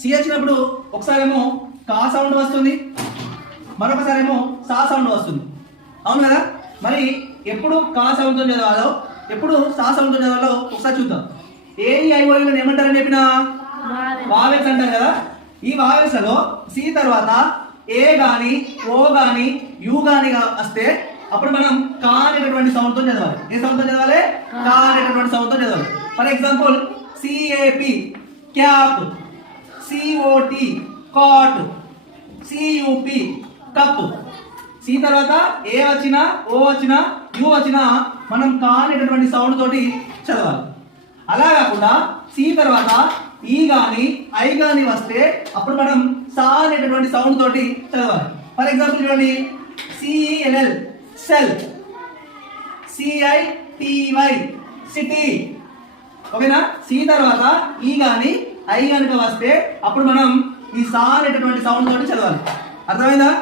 C వచ్చినప్పుడు ఒకసారేమో కా సౌండ్ వస్తుంది, మరొకసారేమో సా సౌండ్ వస్తుంది. అవును కదా? మరి ఎప్పుడు కా సౌండ్తో చదవాలో ఎప్పుడు సా సౌండ్తో చదవాలో ఒకసారి చూద్దాం. ఏఈఐఓలను ఏమంటారని చెప్పిన వావెల్స్ అంటారు కదా. ఈ వావెల్స్లో సి తర్వాత ఏ గాని ఓ గాని యు గాని వస్తే అప్పుడు మనం కా అనేటటువంటి సౌండ్తో చదవాలి. ఏ సౌండ్తో చదవాలి? కా అనేటటువంటి సౌండ్తో చదవాలి. For example C A P cap, C O T cot, C U P cup. C తర్వాత ఏ వచ్చినా ఓ వచ్చినా యు వచ్చినా మనం కా అనేటటువంటి సౌండ్ తోటి చదవాలి. అలా కాకుండా సి తర్వాత ఈ గాని ఐ గాని వస్తే అప్పుడు మనం సా అనేటటువంటి సౌండ్ తోటి చదవాలి. ఫర్ ఎగ్జాంపుల్ చూడండి, సిఈఎల్ఎల్ సెల్, సిఐటివై సిటీ. ఓకేనా? సి తర్వాత ఈ గాని ఐ గనుక వస్తే అప్పుడు మనం ఈ సా అనేటటువంటి సౌండ్ తోటి చదవాలి. అర్థమైందా?